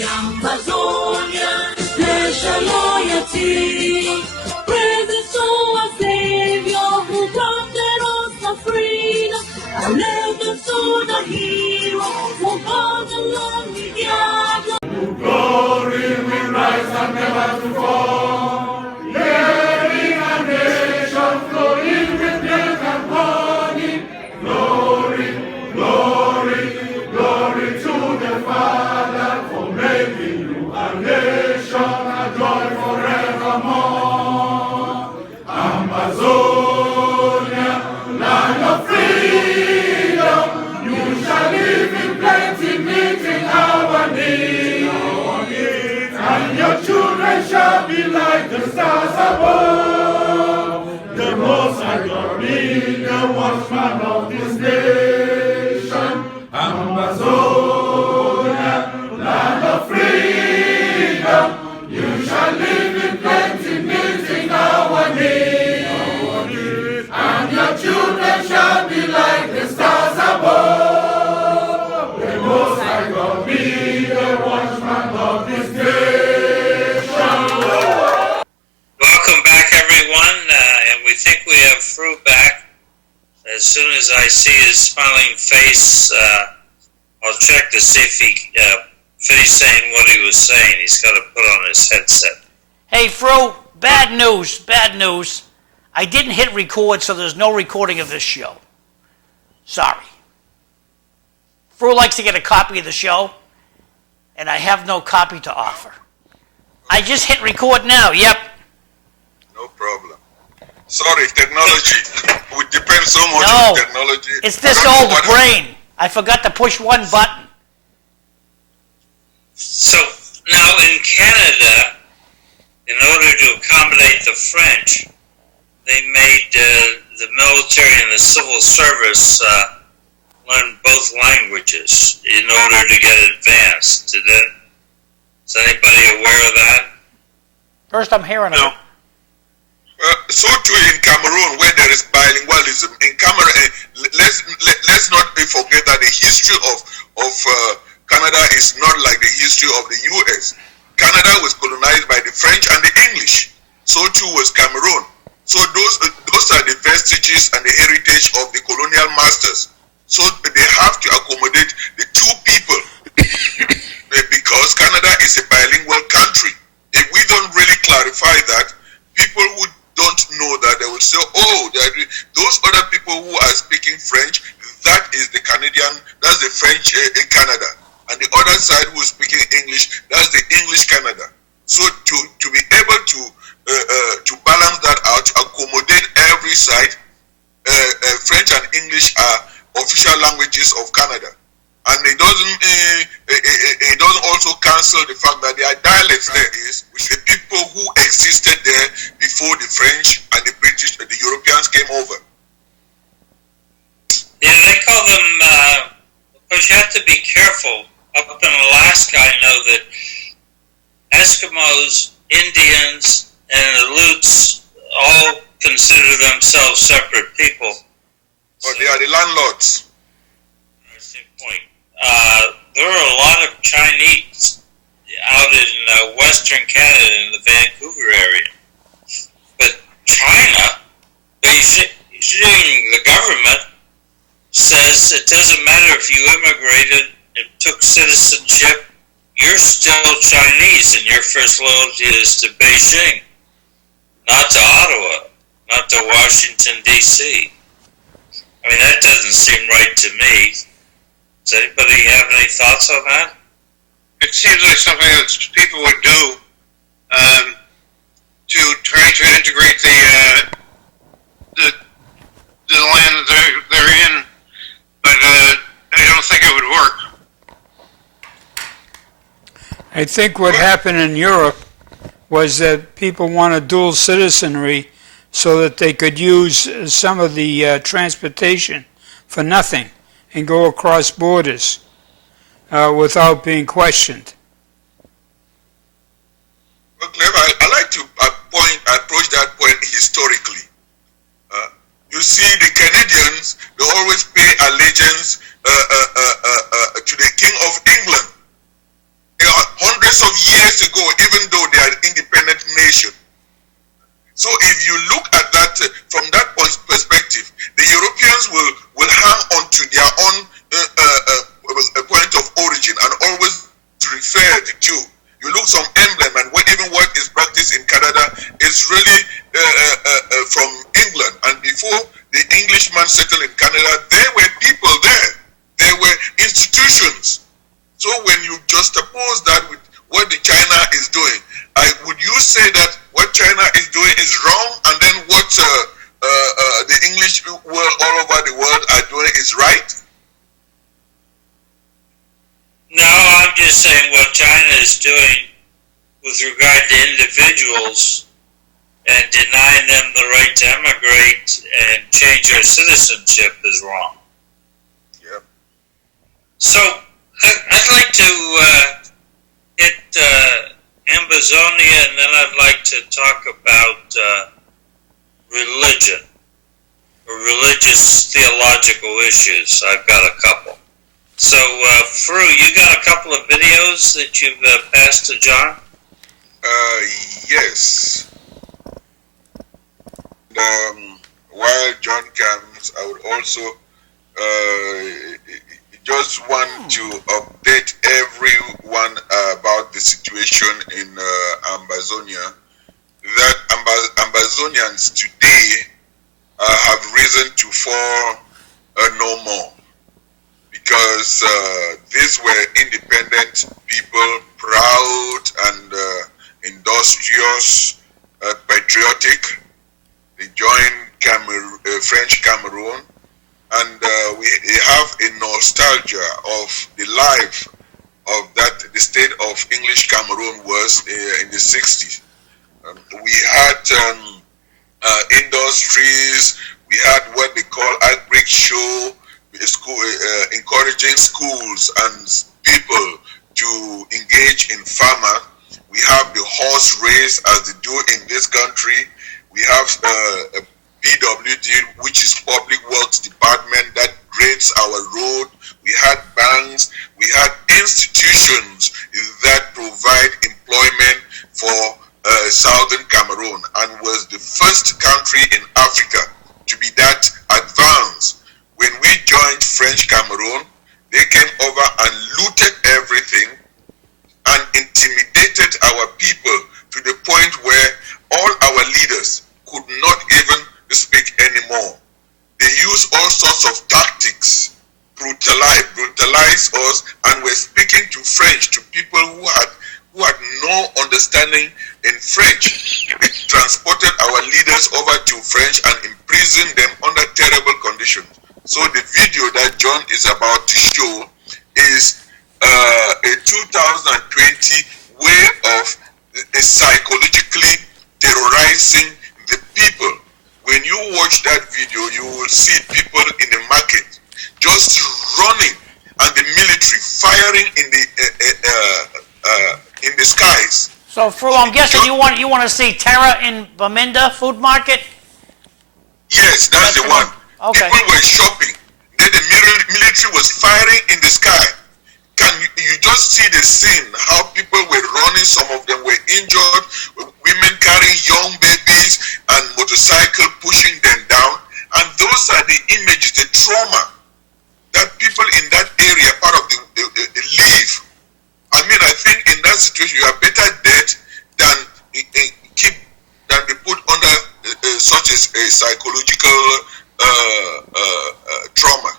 Ambazonia, special loyalty. Praise to our Savior who granted us the freedom. Allegiance to the hero who God alone we gather. To glory we rise and never to fall. Hearing a nation flowing with milk and honey. Glory, glory, glory to the Father for making you a nation, a joy forevermore. Amazonia, land of freedom, you shall live in plenty, meeting our needs. And your children shall be like the stars above. The Most High God be the watchman of this nation. Amazonia, land of freedom, you shall live in plenty, meeting our needs. And your children shall be like the stars above. The Most High God be the watchman of this nation. Welcome back, everyone, and we think we have Fru back. As soon as I see his smiling face, I'll check to see if he's saying what he was saying. He's got to put on his headset. Hey, Fru, bad news, bad news. I didn't hit record, so there's no recording of this show. Sorry. Fru likes to get a copy of the show, and I have no copy to offer. I just hit record now, yep. No problem. Sorry, technology. We depend so much on technology. It's this old brain. I forgot to push one button. So, now in Canada, in order to accommodate the French, they made the military and the civil service learn both languages in order to get advanced. Is anybody aware of that? First I'm hearing of it. So too in Cameroon, where there is bilingualism. In Cameroon, let's not forget that the history of Canada is not like the history of the U.S. Canada was colonized by the French and the English. So too was Cameroon. So those are the vestiges and the heritage of the colonial masters. So they have to accommodate the two people because Canada is a bilingual country. If we don't really clarify that, people who don't know that, they will say, oh, those other people who are speaking French, that is the Canadian, that's the French in Canada. And the other side who is speaking English, that's the English Canada. So to be able to balance that out, to accommodate every side, French and English are official languages of Canada. And it doesn't also cancel the fact that there are dialects there is with the people who existed there before the French and the British and the Europeans came over. Yeah, they call them, because you have to be careful. Up in Alaska, I know that Eskimos, Indians, and Aleuts all consider themselves separate people. Oh, they are the landlords. Interesting point. There are a lot of Chinese out in Western Canada in the Vancouver area. But China, Beijing, the government, says it doesn't matter if you immigrated and took citizenship, you're still Chinese and your first loyalty is to Beijing, not to Ottawa, not to Washington, D.C. I mean, that doesn't seem right to me. Does anybody have any thoughts on that? It seems like something that people would do to try to integrate the land that they're in, but I don't think it would work. I think what happened in Europe was that people wanted dual citizenry so that they could use some of the transportation for nothing and go across borders without being questioned. Well, Cleva, I like to approach that point historically. You see, the Canadians, they always pay allegiance to the King of England. Hundreds of years ago, even though they are an independent nation. So if you look at that from that perspective, the Europeans will hang on to their own point of origin and always refer the two. You look some emblem, and even what is practiced in Canada is really from England. And before the Englishman settled in Canada, there were people there. There were institutions. So when you juxtapose that with what the China is doing, would you say that what China is doing is wrong, and then what the English world all over the world are doing is right? No, I'm just saying what China is doing with regard to individuals and denying them the right to emigrate and change their citizenship is wrong. Yep. So I'd like to hit Ambazonia, and then I'd like to talk about religion, or religious theological issues. I've got a couple. So, Fru, you got a couple of videos that you've passed to John? Yes. While John comes, I would also just want to update everyone about the situation in Ambazonia. That Ambazonians today have reason to fall no more, because these were independent people, proud and industrious, patriotic. They joined French Cameroon, and we have a nostalgia of the life of that the state of English Cameroon was in the 60s. We had industries, we had what they call agric show, encouraging schools and people to engage in farmer. We have the horse race as they do in this country. We have a PWD, which is Public Works Department, that grades our road. We had banks. We had institutions that provide employment for Southern Cameroon, and was the first country in Africa to be that advanced. When we joined French Cameroon, they came over and looted everything and intimidated our people to the point where all our leaders could not even speak anymore. They used all sorts of tactics, brutalize us, and were speaking to French to people who had no understanding in French. They transported our leaders over to French and imprisoned them under terrible conditions. So the video that John is about to show is a 2020 way of psychologically terrorizing the people. When you watch that video, you will see people in the market just running, and the military firing in the skies. So, Fru, I'm guessing you want to see terror in Bamenda Food Market? Yes, that's the one. Okay. People were shopping. Then the military was firing in the sky. You just see the scene, how people were running, some of them were injured, women carrying young babies and motorcycle pushing them down. And those are the images, the trauma that people in that area, part of the live. I mean, I think in that situation, you are better dead than be put under such a psychological trauma.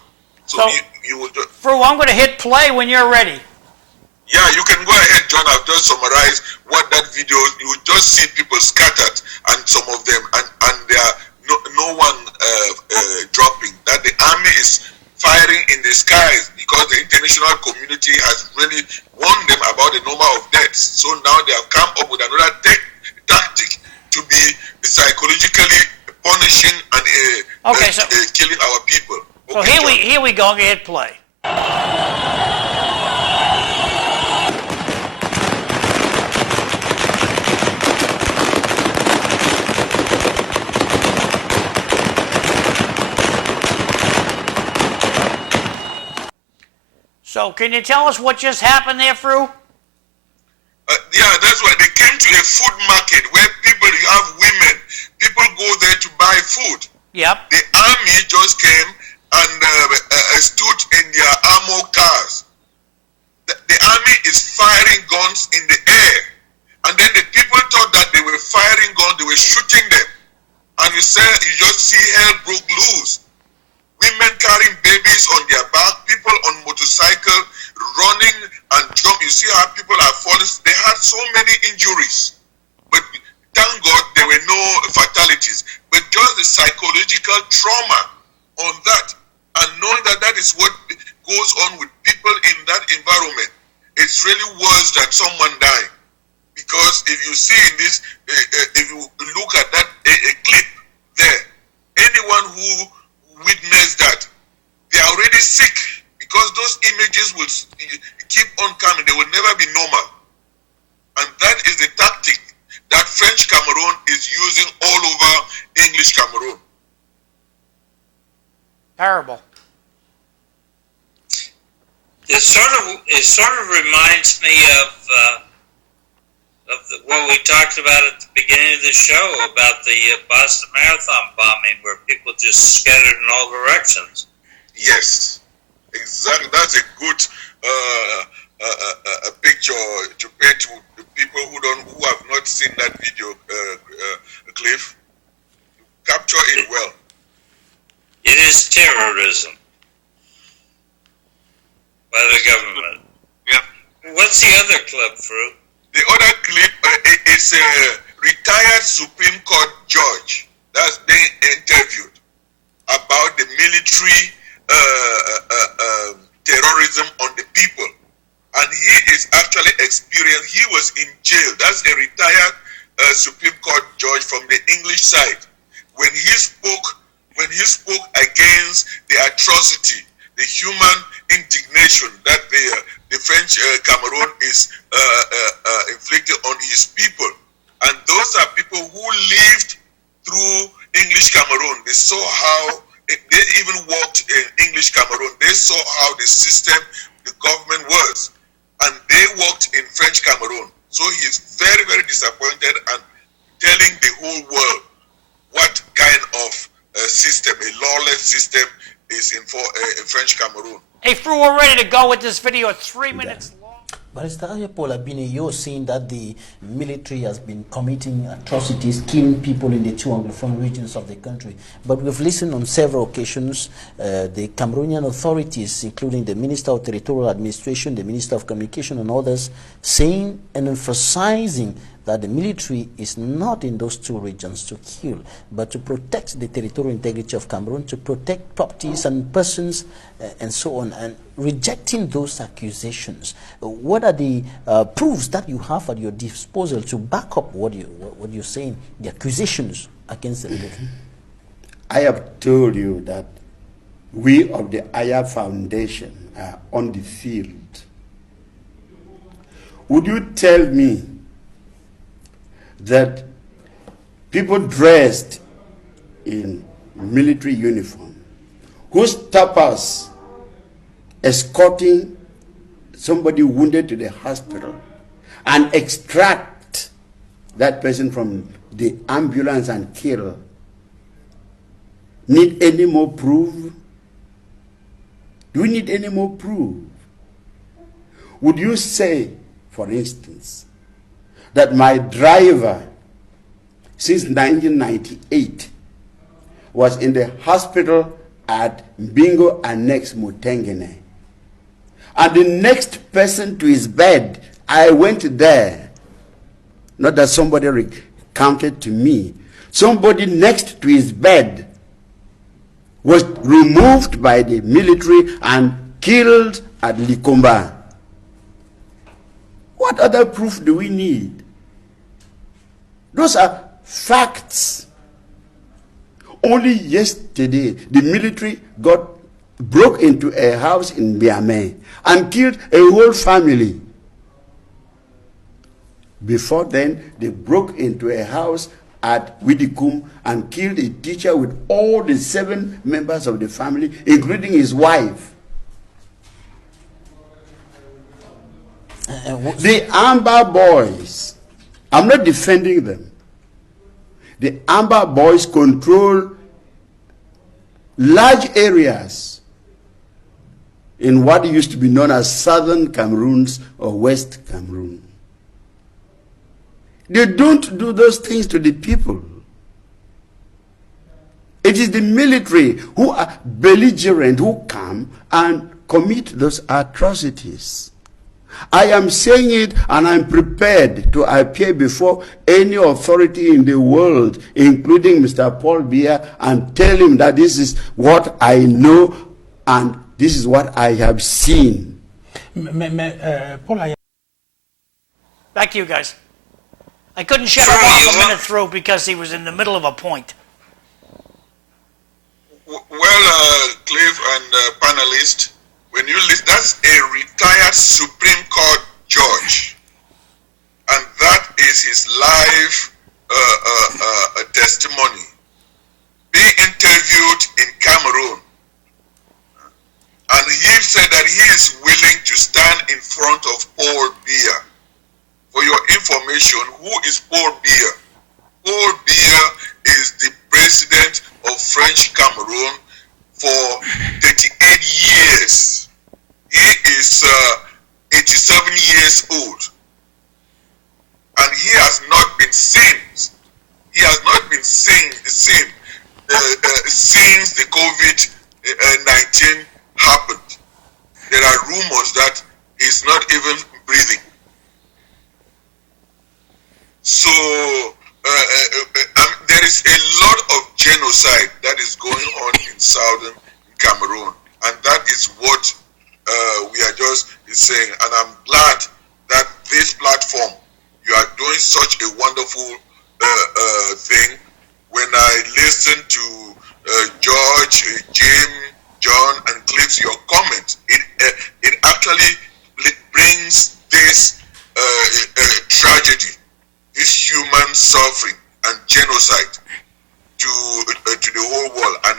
So you will just... Fru, I'm going to hit play when you're ready. Yeah, you can go ahead, John. I've just summarized what that video. You will just see people scattered, and some of them, and there are no one dropping. That the army is firing in the skies because the international community has really warned them about about the number of deaths. So now they have come up with another tactic to be psychologically punishing and killing our people. So here we go. Hit play. So can you tell us what just happened there, Fru? Yeah, that's why they came to a food market where people have women. People go there to buy food. Yep. The army just came and stood in their armored cars. The army is firing guns in the air. And then the people thought that they were firing guns, they were shooting them. And you just see hell broke loose. Women carrying babies on their back, people on motorcycle running and jump. You see how people are falling. They had so many injuries. But thank God there were no fatalities. But just the psychological trauma on that. And knowing that that is what goes on with people in that environment. It's really worse than someone dying. Because if you see in this, if you look at that a clip there, anyone who witness that they are already sick, because those images will keep on coming. They will never be normal. And that is the tactic that French Cameroon is using all over English Cameroon. Terrible. It sort of reminds me of what we talked about at the beginning of the show about the Boston Marathon bombing, where people just scattered in all directions. Yes, exactly. That's a good a picture to pay to the people who have not seen that video clip. Capture it well. It is terrorism by the government. Yeah. What's the other clip, Fru? The other clip is a retired Supreme Court judge that's being interviewed about the military terrorism on the people. And he is actually experienced. He was in jail. That's a retired Supreme Court judge from the English side. When he spoke against the atrocity, the human indignation that the French Cameroon is inflicted on his people. And those are people who lived through English Cameroon. They saw how, they even worked in English Cameroon. They saw how the system, the government was. And they worked in French Cameroon. So he's very, very disappointed and telling the whole world what kind of system, a lawless system, is in French Cameroon. Hey, Fru, we're ready to go with this video. It's 3 minutes long. Barrister Ayepola Bine, you're saying that the military has been committing atrocities, killing people in the two Anglophone regions of the country. But we've listened on several occasions, the Cameroonian authorities, including the Minister of Territorial Administration, the Minister of Communication and others, saying and emphasizing that the military is not in those two regions to kill, but to protect the territorial integrity of Cameroon, to protect properties and persons, and so on, and rejecting those accusations. What are the proofs that you have at your disposal to back up what you're saying, the accusations against the military? I have told you that we of the Aya Foundation are on the field. Would you tell me that people dressed in military uniform, who stop us escorting somebody wounded to the hospital and extract that person from the ambulance and kill, need any more proof? Do we need any more proof? Would you say, for instance, that my driver since 1998 was in the hospital at Bingo Annex Mutengene, and the next person to his bed, I went there, not that somebody recounted to me, somebody next to his bed was removed by the military and killed at Likomba. other proof do we need? Those are facts. Only yesterday, the military broke into a house in Buea and killed a whole family. Before then, they broke into a house at Widikum and killed a teacher with all the 7 members of the family, including his wife. The Amber Boys, I'm not defending them. The Amber Boys control large areas in what used to be known as Southern Cameroons or West Cameroon. They don't do those things to the people. It is the military who are belligerent, who come and commit those atrocities. I am saying it, and I'm prepared to appear before any authority in the world, including Mr. Paul Buea, and tell him that this is what I know and this is what I have seen. Back to you guys. I couldn't shut him off a minute through because he was in the middle of a point. Well, Cliff and panelists, when you listen, that's a retired Supreme Court judge, and that is his live testimony. Being interviewed in Cameroon, and he said that he is willing to stand in front of Paul Buea. For your information, who is Paul Buea? Paul Buea is the president of French Cameroon for 38 years. He is 87 years old. And he has not been seen. He has not been seen since the COVID-19 happened. There are rumors that he's not even breathing. So there is a lot of genocide that is going on in Southern Cameroon, and that is what we are just saying. And I'm glad that this platform, you are doing such a wonderful thing. When I listen to George, Jim, John, and Cliff's your comments, it actually brings this tragedy, this human suffering and genocide to the whole world. And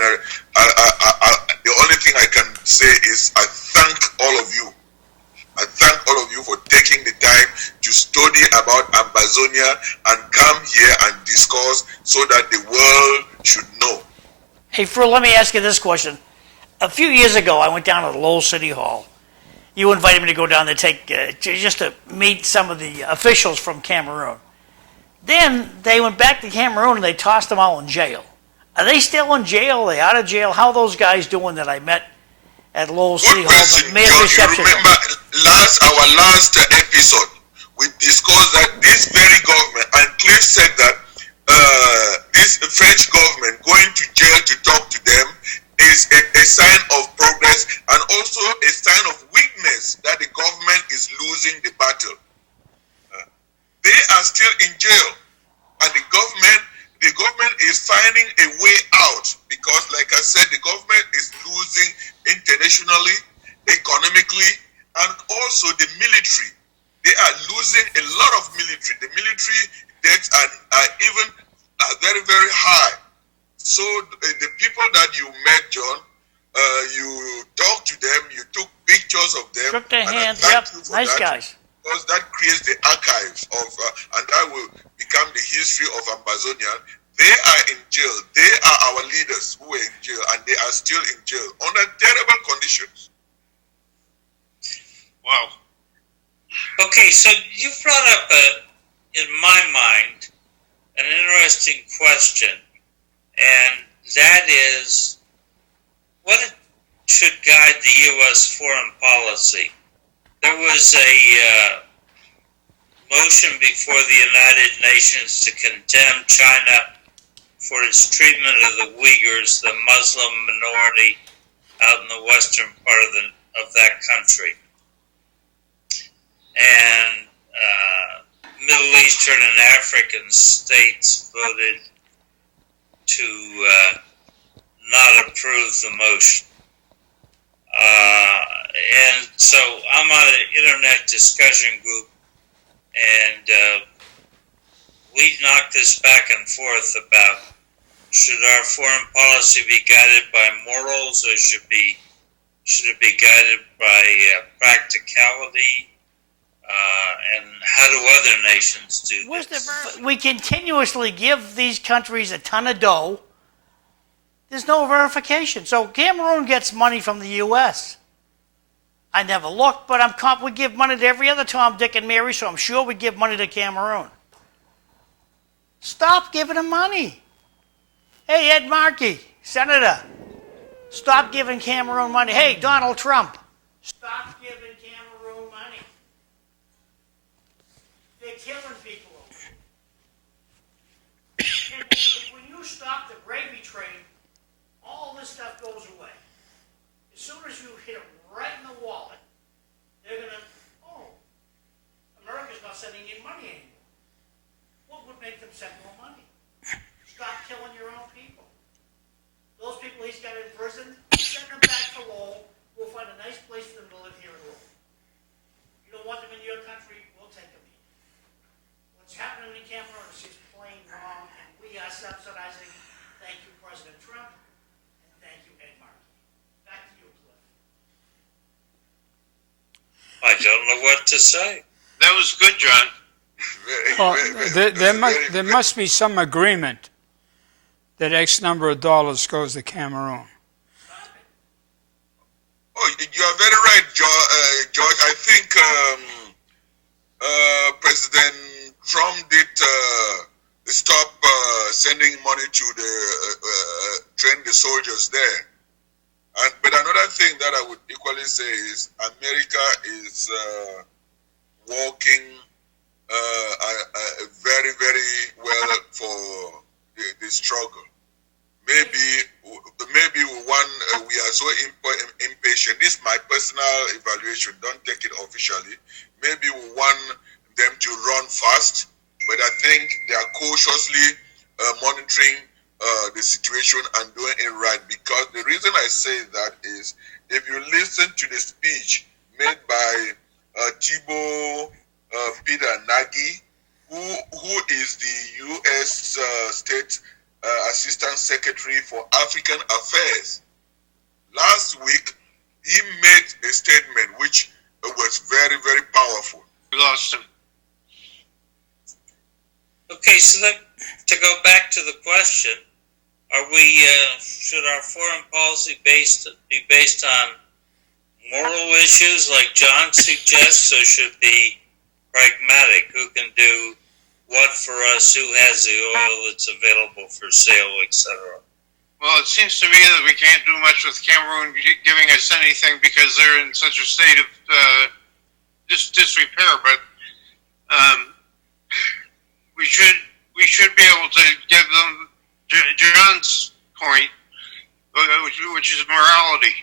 the only thing I can say is I thank all of you. I thank all of you for taking the time to study about Ambazonia and come here and discuss so that the world should know. Hey, Fru, let me ask you this question. A few years ago, I went down to the Lowell City Hall. You invited me to go down there just to meet some of the officials from Cameroon. Then they went back to Cameroon and they tossed them all in jail. Are they still in jail? Are they out of jail? How are those guys doing that I met at Lowell City Hall? John, you remember our last episode, we discussed that this very government, and Cliff said that this French government going to jail to talk to them is a sign of progress and also a sign of weakness that the government is losing the battle. They are still in jail, and the government is finding a way out because, like I said, the government is losing internationally, economically, and also the military. They are losing a lot of military. The military debts are even very, very high. So the people that you met, John, you talked to them, you took pictures of them. Shook their hands, yep, nice guys. Because that creates the archives of, and that will become the history of Ambazonia. They are in jail. They are our leaders who are in jail, and they are still in jail under terrible conditions. Wow. Okay, so you brought up, in my mind, an interesting question, and that is, what should guide the U.S. foreign policy? There was a motion before the United Nations to condemn China for its treatment of the Uyghurs, the Muslim minority out in the western part of that country. And Eastern and African states voted to not approve the motion. And so I'm on an internet discussion group, and we knocked this back and forth about should our foreign policy be guided by morals or should it be guided by practicality? And how do other nations do this? We continuously give these countries a ton of dough. There's no verification. So Cameroon gets money from the U.S. I never looked, but we give money to every other Tom, Dick, and Mary, so I'm sure we give money to Cameroon. Stop giving them money. Hey, Ed Markey, Senator, stop giving Cameroon money. Hey, Donald Trump, stop giving Cameroon money. They're killing people over there. And when you stop the gravy train, all this stuff goes away. As soon as you hit it right in the wallet, they're going to, America's not sending in money anymore. What would make them send more money? Stop killing your own people. Those people he's got in prison, send them back to Lowell. We'll find a nice place for them to live here in Lowell. You don't want them in your country, we'll take them in. What's happening in Cameroon is just plain wrong, and we are subsidizing. Thank you, President Trump, and thank you, Ed Markey. Back to you, Cliff. I don't know what to say. That was good, John. There must be some agreement that X number of dollars goes to Cameroon. Oh, you are very right, George. I think President Trump did stop sending money to train the soldiers there. But another thing that I would equally say is America is working very, very well for the struggle. Maybe we are so impatient. This is my personal evaluation. Don't take it officially. Maybe we want them to run fast, but I think they are cautiously monitoring the situation and doing it right. Because the reason I say that is, if you listen to the speech made by Thibault Peter Nangah, who is the U.S. State Assistant Secretary for African Affairs. Last week, he made a statement which was very, very powerful. We lost him. Okay, so to go back to the question, should our foreign policy be based on moral issues like John suggests, or should be pragmatic? Who can do what for us, who has the oil that's available for sale, etc.? Well, it seems to me that we can't do much with Cameroon giving us anything because they're in such a state of disrepair. But we should be able to give them John's point, which is morality.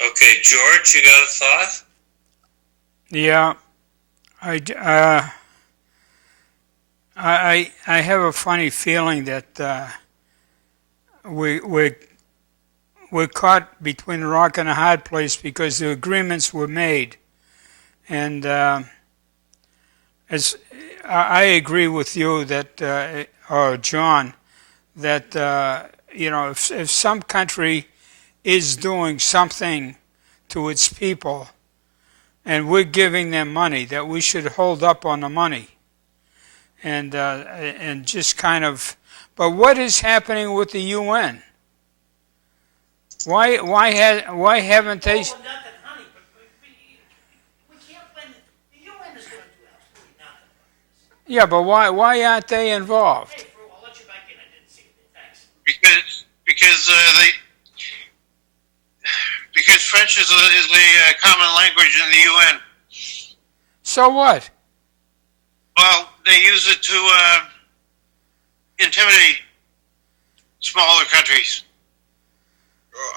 Okay, George, you got a thought? Yeah, I have a funny feeling that we're caught between a rock and a hard place because the agreements were made, and as I agree with you that, or John, that if some country is doing something to its people, and we're giving them money, that we should hold up on the money, and just kind of. But what is happening with the UN? Why haven't they? Yeah, but why aren't they involved? Because French is the common language in the UN. So what? Well, they use it to intimidate smaller countries.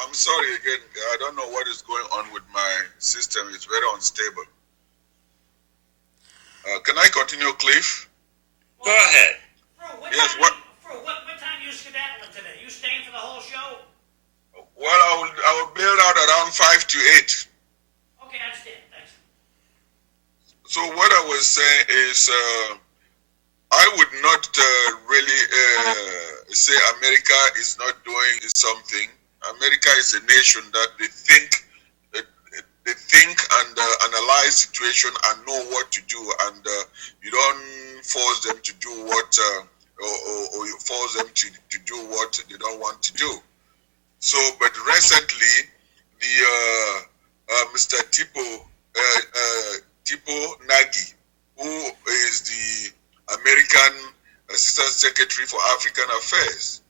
I'm sorry again. I don't know what is going on with my system is very unstable. Can I continue, Cliff? Go ahead. Yes, what time you skedaddling today? You staying for the whole show? Well, I will build out around 5 to 8. Okay, I understand. Thanks. So what I was saying is, I would not really say America is not doing something. America is a nation that they think and analyze situation and know what to do, and you don't force them to do what, or you force them to do what they don't want to do. So, but recently, the Mr. Tipo Nangah, who is the American Assistant Secretary for African Affairs,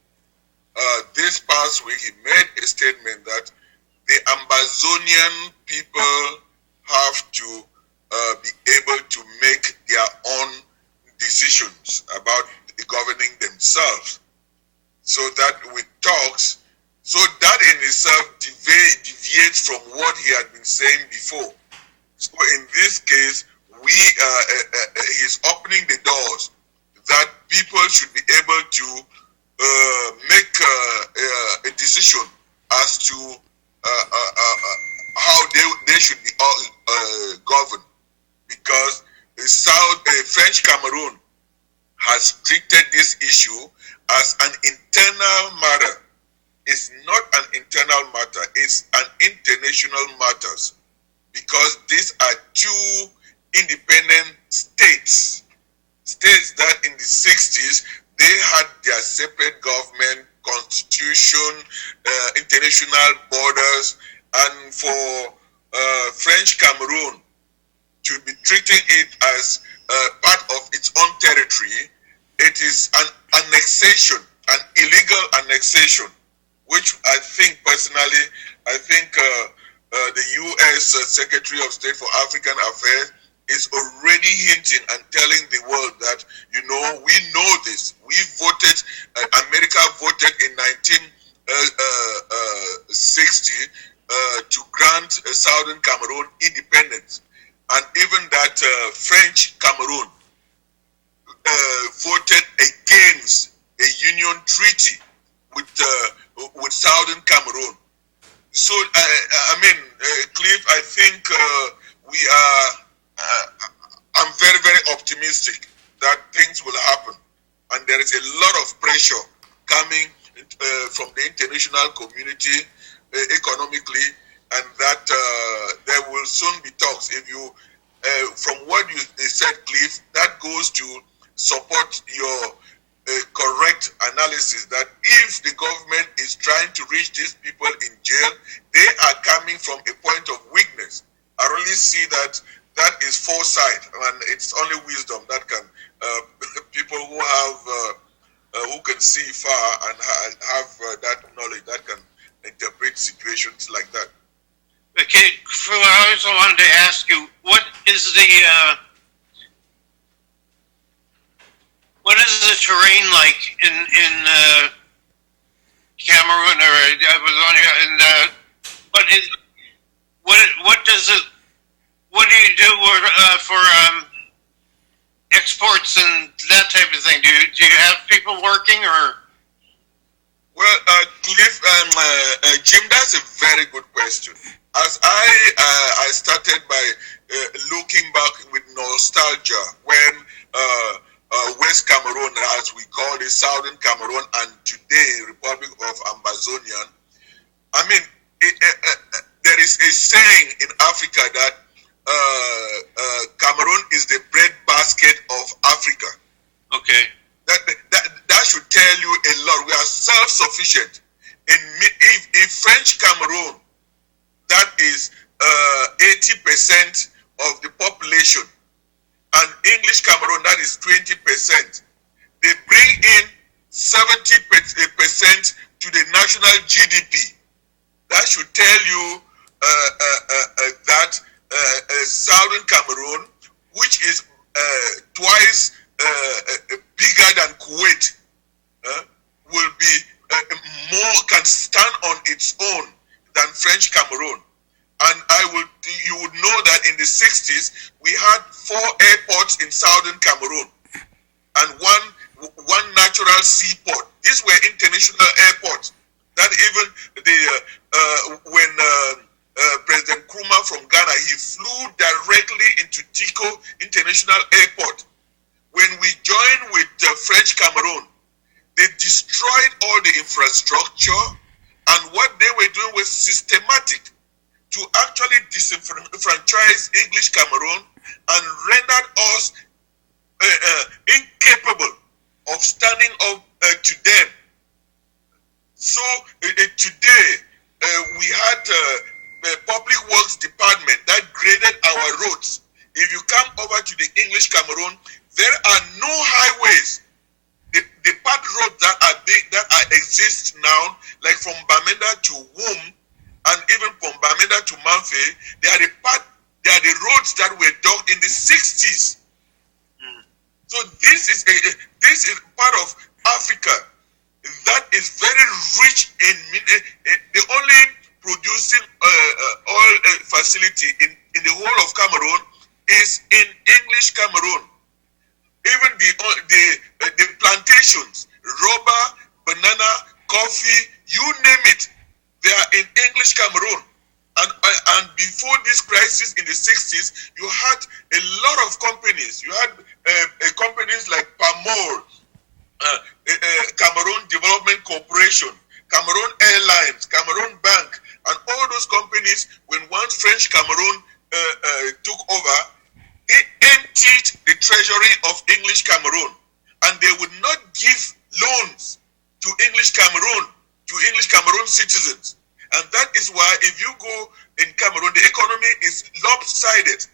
this past week he made a statement that the Ambazonian people have to be able to make their own decisions about governing themselves. So that with talks, so that in itself deviates from what he had been saying before. So in this case, he's opening the doors that people should be able to make a decision as to how they should be governed, because French Cameroon has treated this issue as an internal matter. It's not an internal matter, it's an international matter, because these are two independent states that in the 60s they had their separate government, constitution, international borders, and for French Cameroon to be treating it as part of its own territory, it is an annexation, an illegal annexation, which I think personally, the U.S. Secretary of State for African Affairs is already hinting and telling the world that, we know this. We voted, America voted in 1960 to grant Southern Cameroon independence. And even that French Cameroon voted against a union treaty with Southern Cameroon. So, Cliff, I think I'm very, very optimistic that things will happen. And there is a lot of pressure coming from the international community economically, and that there will soon be talks. If you, from what you said, Cliff, that goes to support your correct analysis that if the government is trying to reach these people in jail, they are coming from a point of weakness. I really see that is foresight, and it's only wisdom that can people who have who can see far and have that knowledge that can interpret situations like that. Okay, I also wanted to ask you, what is the terrain like in Cameroon or Ambazonia, and what do you do for exports and that type of thing? Do you have people working or? Well, Cliff, Jim, that's a very good question. As I started by looking back with nostalgia when West Cameroon, as we call it, Southern Cameroon, and today Republic of Ambazonia. There is a saying in Africa that Cameroon is the breadbasket of Africa. Okay. That should tell you a lot. We are self-sufficient. If French Cameroon, that is 80% of the population, and English Cameroon, that is 20%. They bring in 70% to the national GDP. That should tell you that Southern Cameroon, which is twice bigger than Kuwait, will be can stand on its own than French Cameroon. And you would know that in the 60s, we had 4 airports in Southern Cameroon and one natural seaport. These were international airports. That even when President Nkrumah from Ghana, he flew directly into Tico International Airport. When we joined with French Cameroon, they destroyed all the infrastructure, and what they were doing was systematic to actually disenfranchise English Cameroon and rendered us incapable of standing up to them. So today we had the Public Works Department that graded our roads. If you come over to the English Cameroon, there are no highways. The part roads that are big, that exist now, like from Bamenda to Wom, and even from Bamenda to Manfe, they are the roads that were dug in the 60s. So this is part of Africa that is very rich in the only producing oil facility in the whole of Cameroon is in English Cameroon. Even the plantations, rubber, banana, coffee, you name it, they are in English Cameroon. And before this crisis in the 60s, you had a lot of companies. You had companies like Pamol, Cameroon Development Corporation, Cameroon Airlines, Cameroon Bank, and all those companies, when once French Cameroon took over, they emptied the treasury of English Cameroon, and they would not give loans to English Cameroon citizens. And that is why if you go in Cameroon, the economy is lopsided.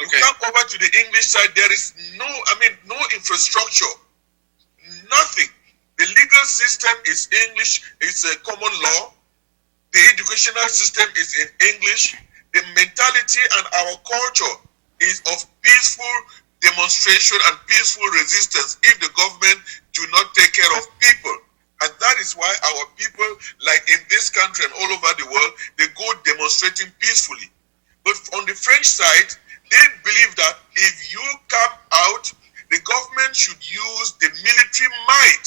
You come over to the English side, there is no infrastructure, nothing. The legal system is English, it's a common law. The educational system is in English. The mentality and our culture is of peaceful demonstration and peaceful resistance if the government do not take care of people. And that is why our people, like in this country and all over the world, they go demonstrating peacefully. But on the French side, they believe that if you come out, the government should use the military might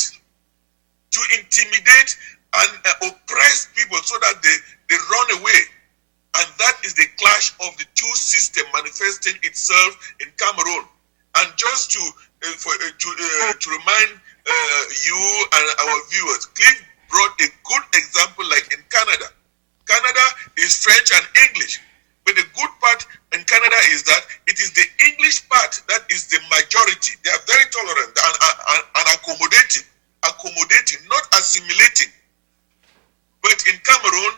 to intimidate and oppress people so that they run away. And that is the clash of the two systems manifesting itself in Cameroon. And just to remind you and our viewers, Cliff brought a good example like in Canada. Canada is French and English. But the good part in Canada is that it is the English part that is the majority. They are very tolerant and accommodating, not assimilating. But in Cameroon,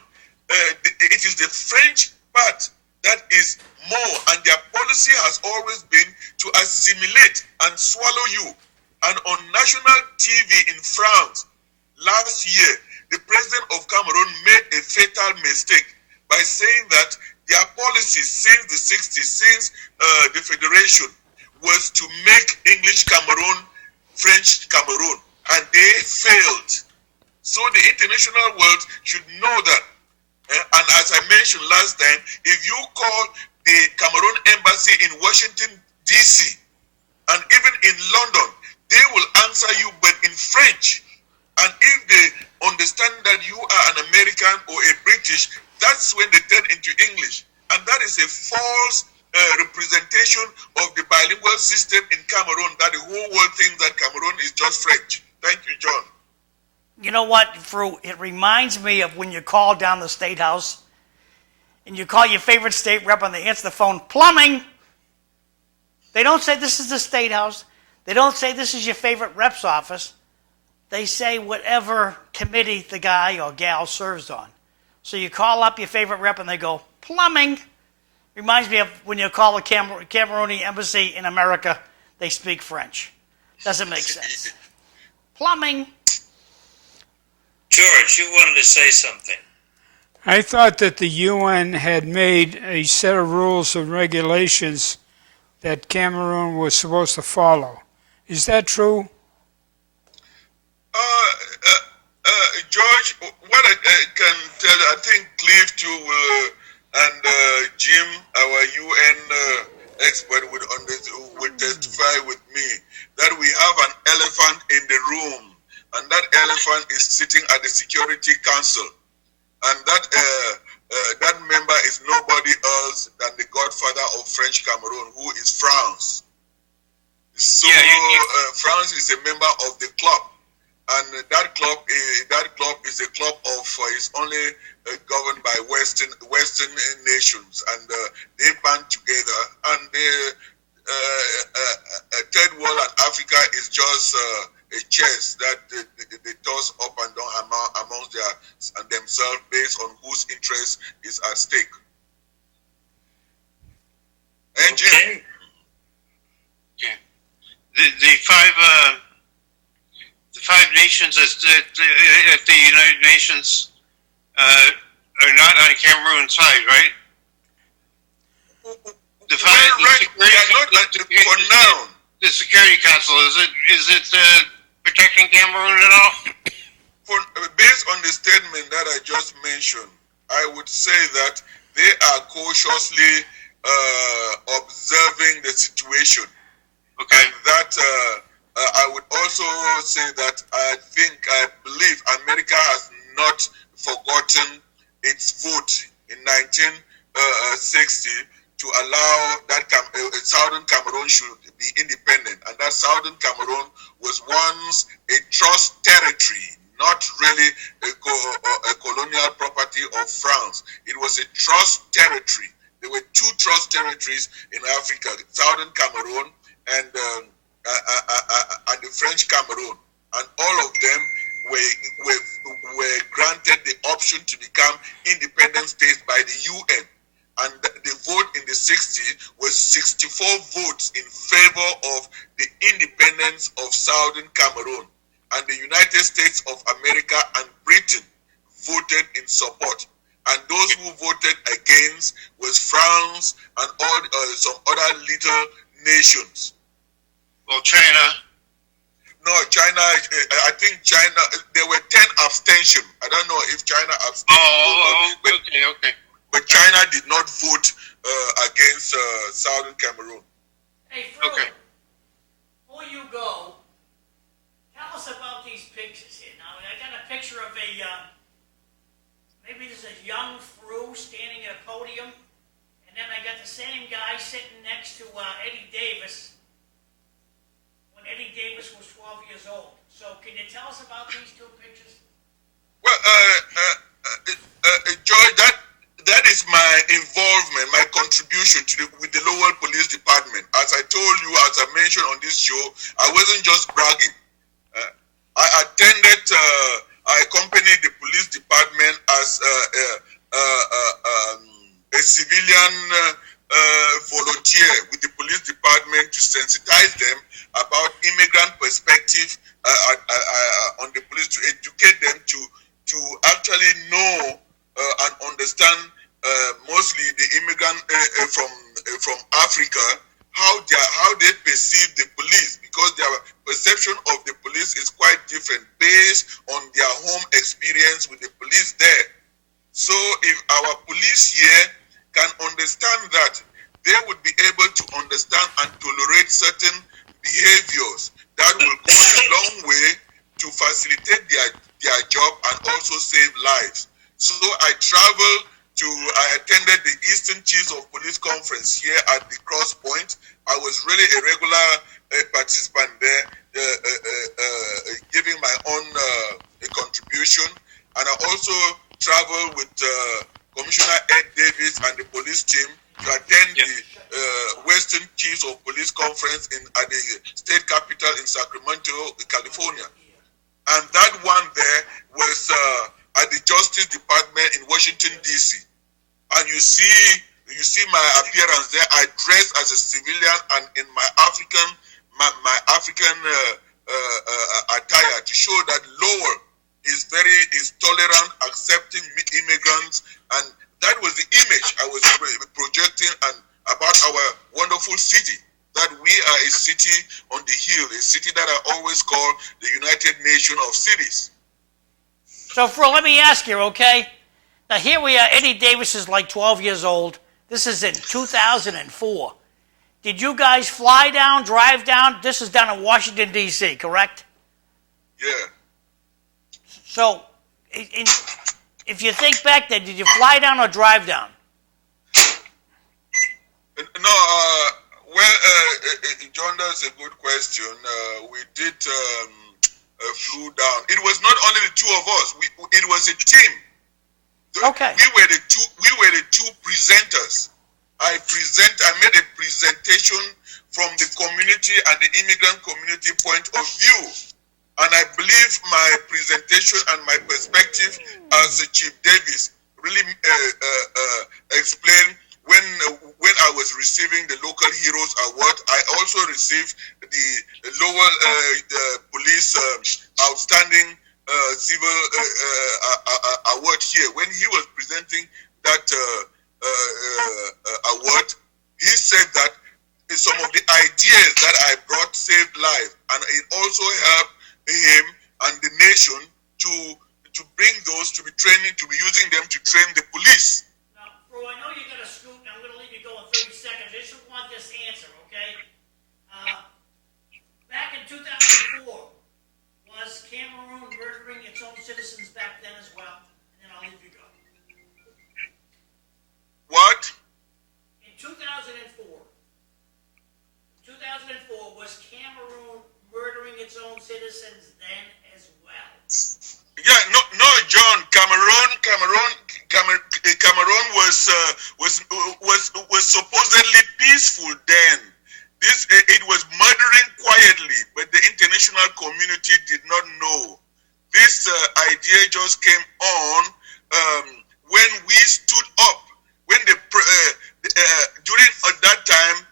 it is the French part that is more, and their policy has always been to assimilate and swallow you. And on national TV in France last year, the president of Cameroon made a fatal mistake by saying that their policy since the 60s, since the Federation, was to make English Cameroon French Cameroon, and they failed. So the international world should know that. And as I mentioned last time, if you call the Cameroon embassy in Washington, D.C., and even in London, they will answer you, but in French. And if they understand that you are an American or a British, that's when they turn into English. And that is a false representation of the bilingual system in Cameroon, that the whole world thinks that Cameroon is just French. Thank you, John. You know what, Fru? It reminds me of when you call down the State House and you call your favorite state rep and they answer the phone, plumbing. They don't say this is the State House. They don't say this is your favorite rep's office. They say whatever committee the guy or gal serves on. So you call up your favorite rep and they go, plumbing. Reminds me of when you call the Cameroon embassy in America, they speak French. Doesn't make sense. Plumbing. George, you wanted to say something. I thought that the UN had made a set of rules and regulations that Cameroon was supposed to follow. Is that true? George, what I can tell you, I think Cliff too will, and is sitting at the Security Council, and that member is nobody else than the godfather of French Cameroon, who is France. So France is a member of the club, and that club is a club of is only governed by Western nations, and they band together, and the third world and Africa is just a chess that they toss up and down amongst themselves based on whose interest is at stake. Okay. Yeah. The five nations at the United Nations are not on Cameroon's side, right? The Security Council, is it protecting Cameroon at all? Based on the statement that I just mentioned, I would say that they are cautiously observing the situation. Okay. And that I would also say that I believe America has not forgotten its vote in 1960 to allow that Southern Cameroon should be independent, and that Southern Cameroon was once a trust territory, not really a colonial property of France. It was a trust territory. There were two trust territories in Africa: Southern Cameroon and the French Cameroon, and all of them were granted the option to become independent states by the UN. And the vote in the 60s was 64 votes in favor of the independence of Southern Cameroon. And the United States of America and Britain voted in support. And those who voted against was France and all some other little nations. Well, China. No, China, I think China, there were 10 abstentions. I don't know if China abstained. Okay. But China did not vote against Southern Cameroon. Hey, Phil, Okay. before you go, tell us about these pictures here. Now, I got a picture of maybe this is a young Fru standing at a podium, and then I got the same guy sitting next to Eddie Davis when Eddie Davis was 12 years old. So can you tell us about these two pictures? Well, Joy, that is my involvement, my contribution with the Lowell Police Department. As I told you, as I mentioned on this show, I wasn't just bragging. I accompanied the police department as a civilian volunteer with the police department to sensitize them about immigrant perspective on the police, to educate them to actually know and understand mostly the immigrant from Africa, how they perceive the police, because their perception of the police is quite different based on their home experience with the police there. So if our police here can understand that, they would be able to understand and tolerate certain behaviors that will go a long way to facilitate their job and also save lives. So I attended the Eastern Chiefs of Police Conference here at the Cross Point. I was really a regular participant there, giving my own contribution. And I also traveled with Commissioner Ed Davis and the police team to attend the Western Chiefs of Police Conference at the state capital in Sacramento, California. And that one there was at the Justice Department in Washington, D.C. And you see my appearance there. I dress as a civilian and in my African attire to show that Lowell is tolerant, accepting immigrants, and that was the image I was projecting and about our wonderful city. That we are a city on the hill, a city that I always call the United Nation of Cities. So, Fro, let me ask you, okay? Now, here we are. Eddie Davis is like 12 years old. This is in 2004. Did you guys fly down, drive down? This is down in Washington, D.C., correct? Yeah. So, if you think back then, did you fly down or drive down? No, John, that's a good question. We did flew down. It was not only the two of us. It was a team. Okay. We were the two presenters. I made a presentation from the community and the immigrant community point of view. And I believe my presentation and my perspective as Chief Davis really explained when I was receiving the Local Heroes Award. I also received the Lowell Police Outstanding Civil Award here. When he was presenting that award, he said that some of the ideas that I brought saved life, and it also helped him and the nation to bring those, to be using them to train the police. Now, Bro, I know you got a scoop, and I'm going to leave you go in 30 seconds. I just want this answer, okay? Back in 2004, was Cameroon murdering its own citizens back then as well? And then I'll leave you go. What? In 2004, was Cameroon murdering its own citizens then as well? Yeah, no, John. Cameroon was supposedly peaceful then. It was murdering quietly, but the international community did not know. This idea just came on when we stood up. When during that time,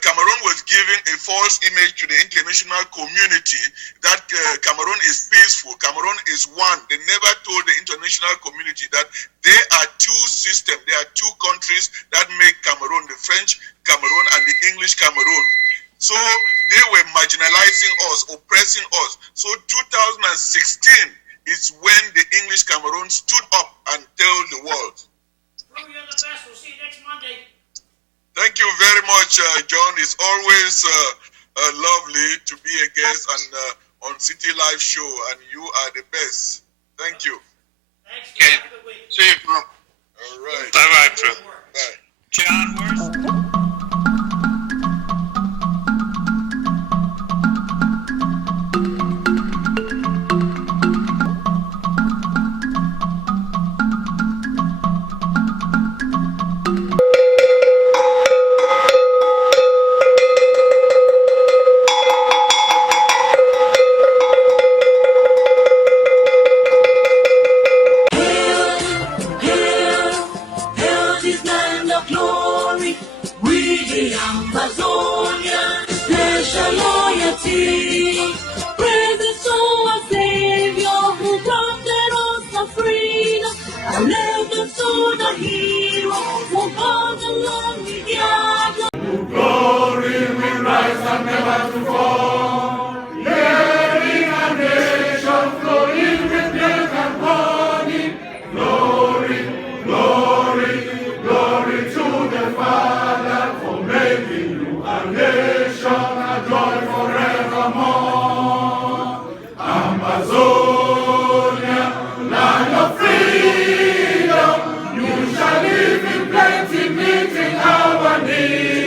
Cameroon was giving a false image to the international community that Cameroon is peaceful, Cameroon is one. They never told the international community that there are two systems, there are two countries that make Cameroon, the French Cameroon and the English Cameroon. So they were marginalizing us, oppressing us. So 2016 is when the English Cameroon stood up and told the world. Bro, you're the best. We'll see you next Monday. Thank you very much, John. It's always lovely to be a guest on City Live Show, and you are the best. Thank you. Thanks. Okay. Have a good week. See you, bro. All right. Bye-bye, Phil. Good work. Bye. John, where's... Hail this land of glory, we the Ambazonia, special loyalty. Praise the soul of Savior who granted us the freedom. I live the soul of hero, for God alone we gather. Glory will rise and never to fall. Hearing a nation flowing with milk and honey. Glory, glory, glory to the Father for making you a nation, a joy forevermore. Amazonia, land of freedom, you shall live in plenty, meeting our needs.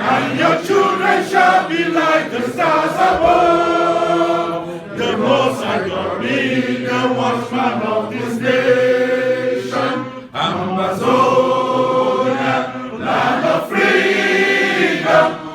And your children shall be like the stars above. The Most High God be the watchman of this nation. Amazonia, land of freedom.